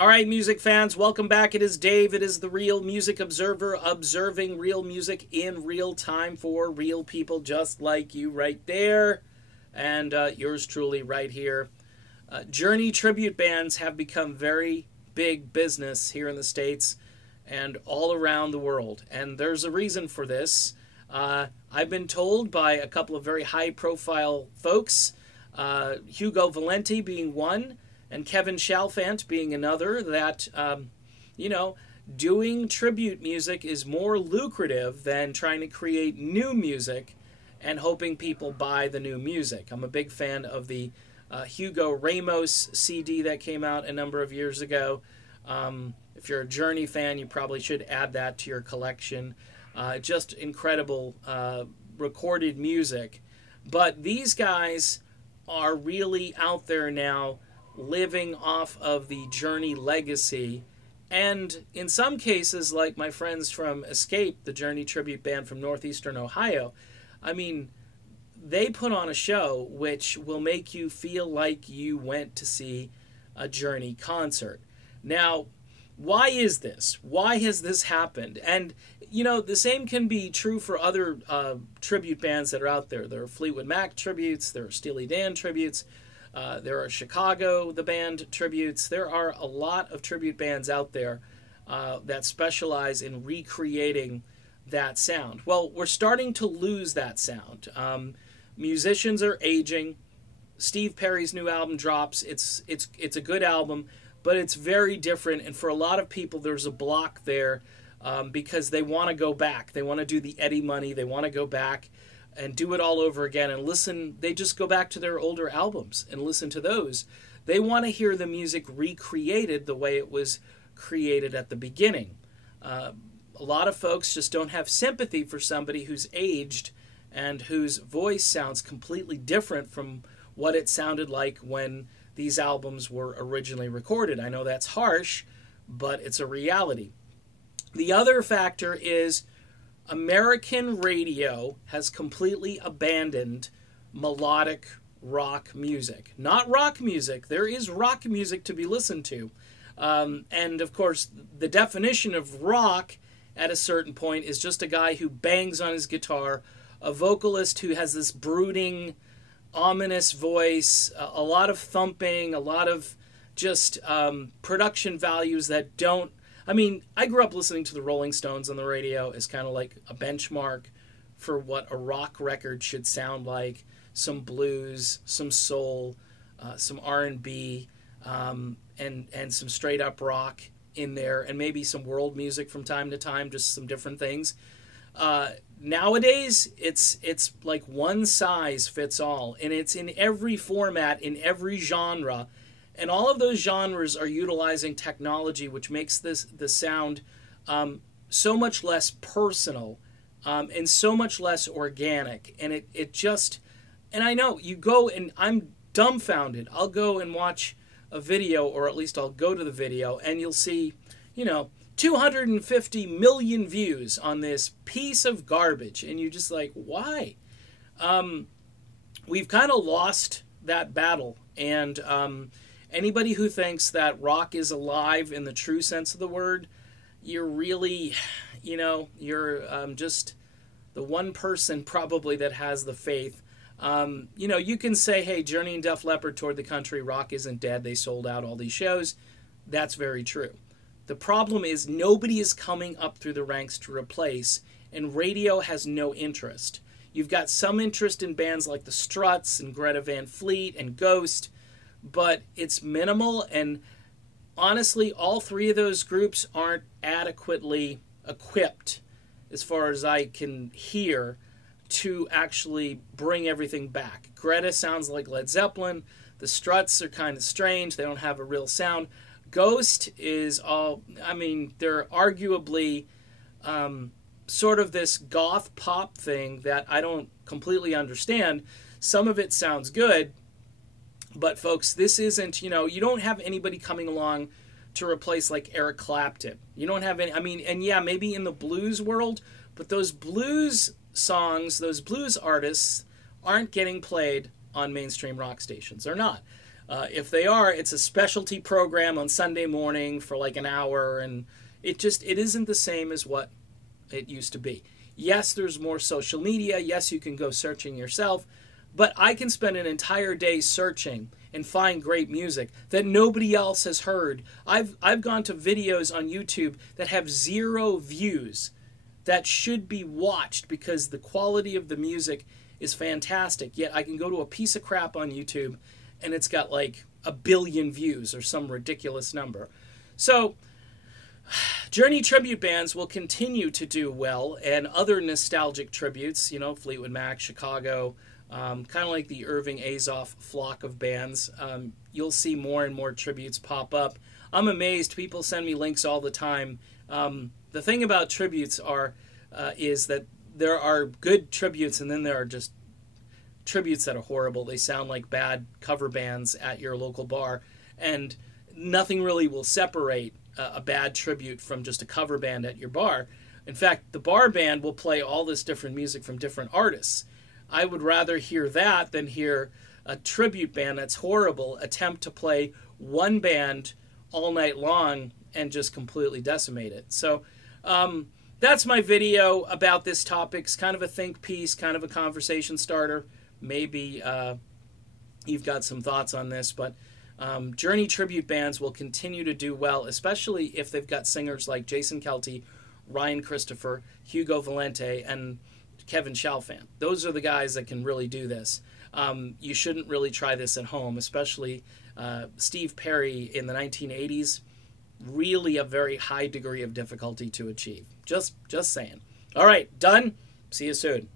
All right, music fans, welcome back. It is Dave. It is the Real Music Observer, observing real music in real time for real people just like you right there. And yours truly right here. Journey tribute bands have become very big business here in the States and all around the world. And there's a reason for this. I've been told by a couple of very high-profile folks, Hugo Valenti being one, and Kevin Chalfant being another, that, doing tribute music is more lucrative than trying to create new music and hoping people buy the new music. I'm a big fan of the Hugo Ramos CD that came out a number of years ago. If you're a Journey fan, you probably should add that to your collection. Just incredible recorded music. But these guys are really out there now, living off of the Journey legacy, and in some cases, like my friends from Escape, the Journey tribute band from northeastern Ohio, I mean, they put on a show which will make you feel like you went to see a Journey concert. Now, why is this? Why has this happened? And, the same can be true for other tribute bands that are out there. There are Fleetwood Mac tributes, there are Steely Dan tributes, there are Chicago, the band, tributes. There are a lot of tribute bands out there that specialize in recreating that sound. Well, we're starting to lose that sound. Musicians are aging. Steve Perry's new album drops. It's a good album, but it's very different. And for a lot of people, there's a block there because they want to go back. They want to do the Eddie Money. They want to go back and do it all over again and listen. They just go back to their older albums and listen to those. They want to hear the music recreated the way it was created at the beginning. A lot of folks just don't have sympathy for somebody who's aged and whose voice sounds completely different from what it sounded like when these albums were originally recorded. I know that's harsh, but it's a reality. The other factor is American radio has completely abandoned melodic rock music. Not rock music. There is rock music to be listened to. And, of course, the definition of rock at a certain point is just a guy who bangs on his guitar, a vocalist who has this brooding, ominous voice, a lot of thumping, a lot of just production values that don't... I mean, I grew up listening to the Rolling Stones on the radio as kind of like a benchmark for what a rock record should sound like. Some blues, some soul, some R&B, and some straight up rock in there, and maybe some world music from time to time, just some different things. Nowadays, it's like one size fits all, and it's in every format, in every genre. And all of those genres are utilizing technology, which makes the sound so much less personal and so much less organic. And it just... And I know, you go and I'm dumbfounded. I'll go and watch a video, or at least I'll go to the video, and you'll see, 250 million views on this piece of garbage. And you're just like, why? We've kind of lost that battle. And... anybody who thinks that rock is alive in the true sense of the word, you're really, you're just the one person probably that has the faith. You can say, hey, Journey and Def Leppard toured the country, rock isn't dead, they sold out all these shows. That's very true. The problem is nobody is coming up through the ranks to replace, and radio has no interest. You've got some interest in bands like the Struts and Greta Van Fleet and Ghost, but it's minimal, and honestly, all three of those groups aren't adequately equipped, as far as I can hear, to actually bring everything back. Greta sounds like Led Zeppelin. The Struts are kind of strange. They don't have a real sound. Ghost is all... they're arguably sort of this goth pop thing that I don't completely understand. Some of it sounds good, but folks, this isn't, you don't have anybody coming along to replace like Eric Clapton. You don't have any, and yeah, maybe in the blues world, but those blues songs, those blues artists aren't getting played on mainstream rock stations. They're not. If they are, it's a specialty program on Sunday morning for like an hour, and it isn't the same as what it used to be. Yes, there's more social media. Yes, you can go searching yourself, but I can spend an entire day searching and find great music that nobody else has heard. I've gone to videos on YouTube that have 0 views that should be watched because the quality of the music is fantastic. Yet I can go to a piece of crap on YouTube and it's got like 1 billion views or some ridiculous number. So Journey tribute bands will continue to do well, and other nostalgic tributes, Fleetwood Mac, Chicago, kind of like the Irving Azoff flock of bands. You'll see more and more tributes pop up. I'm amazed. People send me links all the time. The thing about tributes is that there are good tributes, and then there are just tributes that are horrible. They sound like bad cover bands at your local bar, and nothing really will separate a bad tribute from just a cover band at your bar. In fact, the bar band will play all this different music from different artists. I would rather hear that than hear a tribute band that's horrible attempt to play one band all night long and just completely decimate it. So that's my video about this topic. It's kind of a think piece, kind of a conversation starter. Maybe you've got some thoughts on this, but Journey tribute bands will continue to do well, especially if they've got singers like Jason Kelty, Ryan Christopher, Hugo Valente, and Kevin Chalfant. Those are the guys that can really do this. You shouldn't really try this at home, especially Steve Perry in the 1980s. Really a very high degree of difficulty to achieve. Just saying. All right, done. See you soon.